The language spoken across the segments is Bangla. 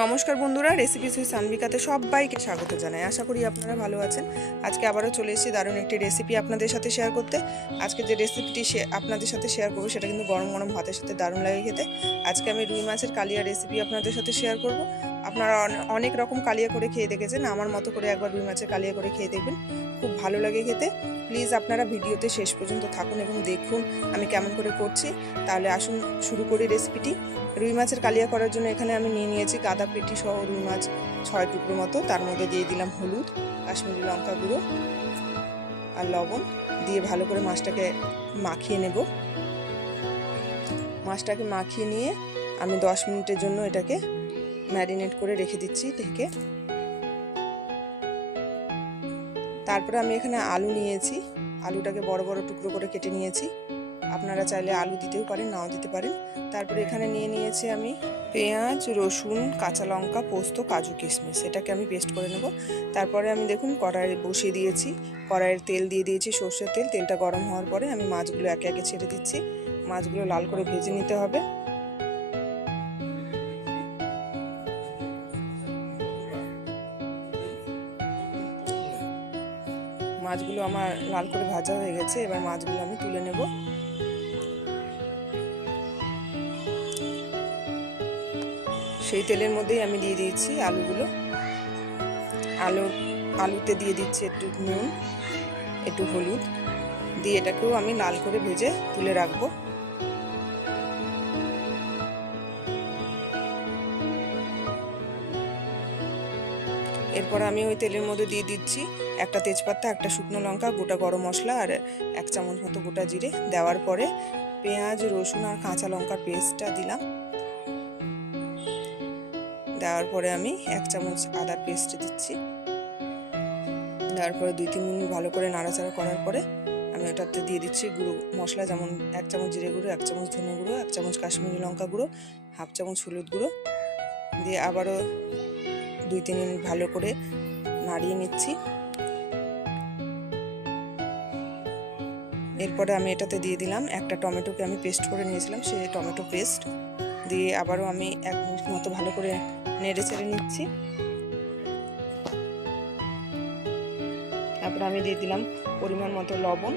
নমস্কার বন্ধুরা রেসিপি সুই সানবিকাতে সবাইকে স্বাগত জানাই। আশা করি আপনারা ভালো আছেন। আজকে আবারও চলে এসেছি দারুণ একটি রেসিপি আপনাদের সাথে শেয়ার করতে। আজকে যে রেসিপিটি আপনাদের সাথে শেয়ার করব, সেটা কিন্তু গরম গরম ভাতের সাথে দারুণ লাগে খেতে। আজকে আমি রুই মাছের কালিয়া রেসিপি আপনাদের সাথে শেয়ার করব। আপনারা অনেক রকম কালিয়া করে খেয়ে দেখেছেন। আমার মতো করে একবার রুই মাছের কালিয়া করে খেয়ে দেখবেন। খুব ভালো লাগে খেতে। প্লিজ আপনারা ভিডিওতে শেষ পর্যন্ত থাকুন এবং দেখুন আমি কেমন করে করছি। তাহলে আসুন শুরু করি রেসিপিটি। রুই মাছের কালিয়া করার জন্য এখানে আমি নিয়ে নিয়েছি গাদা পেটি সহ রুই মাছ ছয় টুকরো মতো। তার মধ্যে দিয়ে দিলাম হলুদ, কাশ্মীরি লঙ্কা গুঁড়ো আর লবণ। দিয়ে ভালো করে মাছটাকে মাখিয়ে নেব। মাছটাকে মাখিয়ে নিয়ে আমি দশ মিনিটের জন্য এটাকে ম্যারিনেট করে রেখে দিচ্ছি ঢেকে তারপরে আমি এখানে আলু নিয়েছি। আলুটাকে বড় বড় টুকরো করে কেটে নিয়েছি। আপনারা চাইলে আলু দিতেও পারেন, নাও দিতে পারেন। তারপরে এখানে নিয়ে নিয়েছি আমি পেঁয়াজ, রসুন, কাঁচা লঙ্কা, পোস্ত, কাজু, কিশমিশ। এটাকে আমি পেস্ট করে নেব। তারপরে আমি দেখুন কড়াই বসিয়ে দিয়েছি। কড়াইয়ের তেল দিয়ে দিয়েছি সর্ষের তেল। তেলটা গরম হওয়ার পরে আমি মাছগুলো একে একে ছেড়ে দিচ্ছি। মাছগুলো লাল করে ভেজে নিতে হবে। মাছগুলো আমার লাল করে ভাজা হয়ে গেছে, এবার মাছগুলো আমি তুলে নেব। সেই তেলের মধ্যেই আমি দিয়ে দিয়েছি আলুগুলো। আলু, আলুতে দিয়ে দিচ্ছি একটু নুন, একটু হলুদ, দিয়ে এটাকেও আমি লাল করে ভেজে তুলে রাখব। এরপর আমি ওই তেলের মধ্যে দিয়ে দিচ্ছি একটা তেজপাতা, একটা শুকনো লঙ্কা, গোটা গরম মশলা আর এক চামচ মতো গোটা জিরে। দেওয়ার পরে পেঁয়াজ, রসুন আর কাঁচা লঙ্কার পেস্টটা দিলাম। দেওয়ার পরে আমি এক চামচ আদার পেস্ট দিচ্ছি। দেওয়ার পরে দুই তিন মিনিট ভালো করে নাড়াচাড়া করার পরে আমি ওটাতে দিয়ে দিচ্ছি গুঁড়ো মশলা, যেমন এক চামচ জিরে গুঁড়ো, এক চামচ ধনে গুঁড়ো, এক চামচ কাশ্মীরি লঙ্কা গুঁড়ো, হাফ চামচ হলুদ গুঁড়ো। দিয়ে আবারও দুই, তিন মিনিট ভালো করে নাড়িয়ে নিচ্ছি। এরপরে আমি এটাতে দিয়ে দিলাম, একটা টমেটোকে আমি পেস্ট করে নিয়েছিলাম সেই টমেটো পেস্ট দিয়ে আবারও আমি এক মিনিট মতো ভালো করে নেড়ে চেড়ে নিচ্ছি। তারপর আমি দিয়ে দিলাম পরিমাণ মতো লবণ।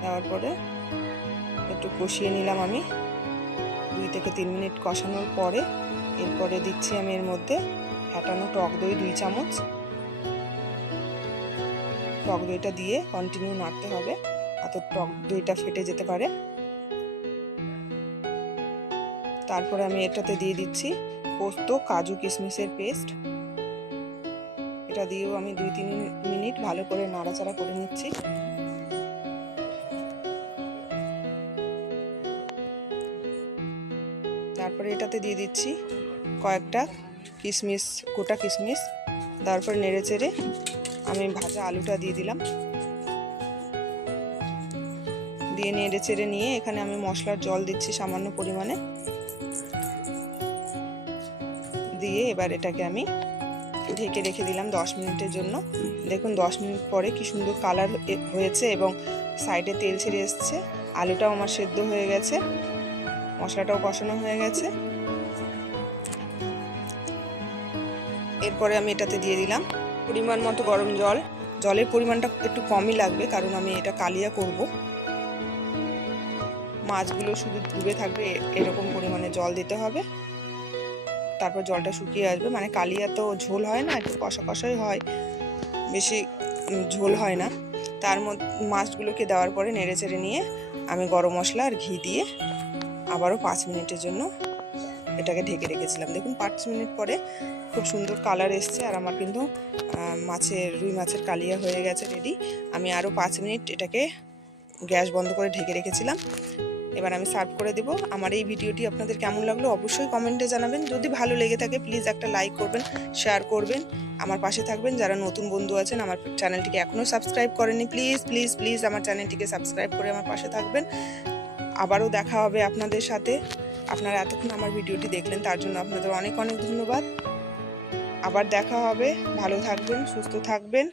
দেওয়ার পরে একটু কষিয়ে নিলাম আমি। দুই থেকে তিন মিনিট কষানোর পরে এরপরে দিচ্ছি আমি এর মধ্যে ফ্যাটানো টক দই দুই চামচ। টক দইটা দিয়ে কন্টিনিউ নাড়তে হবে অত টক দইটা ফেটে যেতে পারে। তারপরে আমি এটাতে দিয়ে দিচ্ছি পোস্ত, কাজু, কিশমিশের পেস্ট। এটা দিয়েও আমি দুই তিন মিনিট ভালো করে নাড়াচাড়া করে নিচ্ছি। তারপরে এটাতে দিয়ে দিচ্ছি কয়েকটা কিশমিশ, গোটা কিশমিশ। তারপরে নেড়ে চেড়ে আমি ভাজা আলুটা দিয়ে দিলাম। দিয়ে নেড়ে চেড়ে নিয়ে এখানে আমি মশলার জল দিচ্ছি সামান্য পরিমাণে। দিয়ে এবার এটাকে আমি ঢেকে রেখে দিলাম দশ মিনিটের জন্য। দেখুন, দশ মিনিট পরে কি সুন্দর কালার হয়েছে এবং সাইডে তেল ছেড়ে এসছে। আলুটাও আমার সেদ্ধ হয়ে গেছে। মশলাটাও কষানো হয়ে গেছে। এরপরে আমি এটাতে দিয়ে দিলাম পরিমাণ মতো গরম জল। জলের পরিমাণটা একটু কমই লাগবে কারণ আমি এটা কালিয়া করব। মাছগুলো শুধু ডুবে থাকবে এরকম পরিমাণে জল দিতে হবে। তারপর জলটা শুকিয়ে আসবে। মানে কালিয়া তো ঝোল হয় না, একটু কষা কষাই হয়। বেশি ঝোল হয় না। তার মধ্যে মাছগুলোকে দেওয়ার পরে নেড়ে চেড়ে নিয়ে আমি গরম মশলা আর ঘি দিয়ে আবারও পাঁচ মিনিটের জন্য এটাকে ঢেকে রেখেছিলাম। দেখুন, পাঁচ মিনিট পরে খুব সুন্দর কালার এসছে আর আমার কিন্তু মাছের, রুই মাছের কালিয়া হয়ে গেছে রেডি আমি আরও পাঁচ মিনিট এটাকে গ্যাস বন্ধ করে ঢেকে রেখেছিলাম। এবার আমি সার্ভ করে দেব। আমার এই ভিডিওটি আপনাদের কেমন লাগল অবশ্যই কমেন্টে জানাবেন। যদি ভালো লেগে থাকে প্লিজ একটা লাইক করবেন শেয়ার করবেন। আমার পাশে থাকবেন যারা নতুন বন্ধু আছেন, আমার চ্যানেলটিকে এখনও সাবস্ক্রাইব করেনি প্লিজ প্লিজ প্লিজ আমার চ্যানেলটিকে সাবস্ক্রাইব করে আমার পাশে থাকবেন। আবারও দেখা হবে আপনাদের সাথে। আপনারা এতক্ষণ আমার ভিডিওটি দেখলেন, তার জন্য আপনাদের অনেক অনেক ধন্যবাদ। আবার দেখা হবে। ভালো থাকবেন, সুস্থ থাকবেন।